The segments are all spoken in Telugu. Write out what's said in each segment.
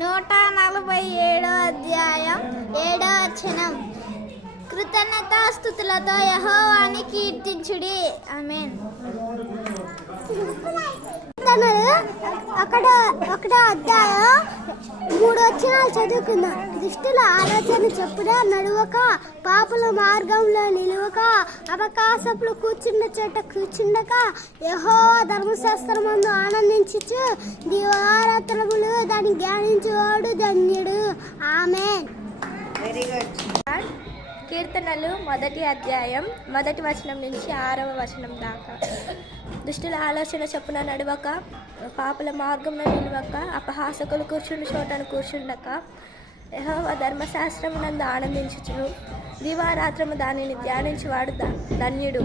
147 అధ్యాయం 7వ వచనం. కృతజ్ఞతాస్తుతులతో యెహోవాని కీర్తించుడి. ఆమేన్. అక్కడ 1వ అధ్యాయం 3 వచనాలు చదువుకుందాం. దుష్టుల ఆలోచన చెప్పున నడువక, పాపుల మార్గంలో నిలువక, అవకాశపులు కూర్చున్న చోట కూర్చుండక, యెహోవా ధర్మశాస్త్రమందు ఆనందించుచు దివారాత్రములు దాన్ని ధ్యానించువాడు ధన్యుడు. ఆమేన్. Very good. కీర్తనలు 1వ అధ్యాయం 1వ వచనం నుంచి 6వ వచనం దాకా. దుష్టుల ఆలోచన చొప్పున నడవక, పాపుల మార్గంలో నిలవక, అపహాసకులు కూర్చుండి చోటను కూర్చుండక, యెహోవా ధర్మశాస్త్రమునందు ఆనందించుచు దివారాత్రము దానిని ధ్యానించువాడు ధన్యుడు.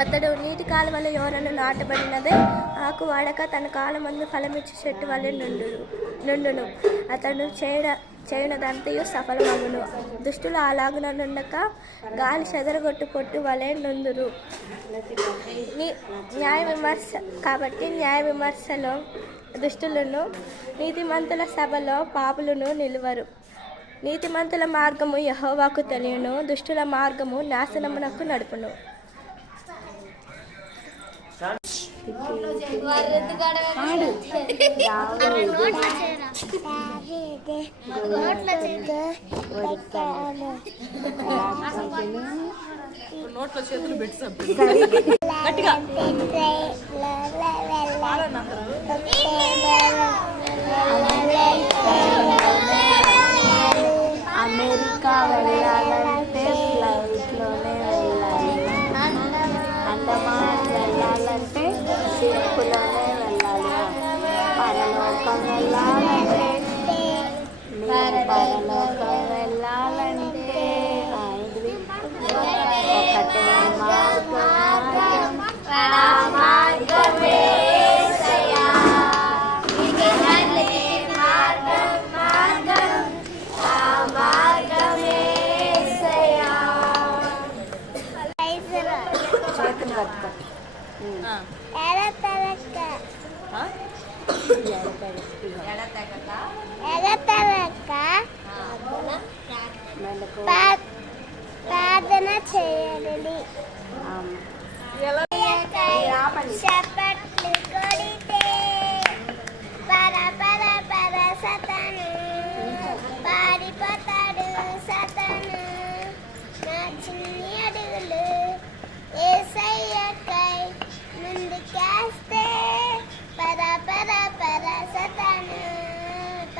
అతడు నీటి కాలువల యోరను నాటబడినదే, ఆకు వాడక తన కాలమందు ఫలమిచ్చి చెట్టు వలె నుండును. అతడు చేయునదంతయు సఫలమగును. దుష్టులు అలాగున నుండక గాలి చెదరగొట్టు పొట్టు వలె నుందురు. కాబట్టి న్యాయ విమర్శలో దుష్టులను, నీతిమంతుల సభలో పాపులను నిలువరు. నీతిమంతుల మార్గము యెహోవాకు తెలియను, దుష్టుల మార్గము నాశనమునకు నడుపును. నోట్లో చేతులు పెట్టి గట్టిగా అమెరికా వెళ్ళాలంటే ఫ్లైట్లోనే వెళ్ళాలి, అండమాన్ వెళ్ళాలంటే షిప్లోనే వెళ్ళాలి, పరలోకం వెళ్ళాలంటే పరలోకం వెళ్ళాలంటే ఒకటే మార్గం, ప్రార్థన చేయాలి.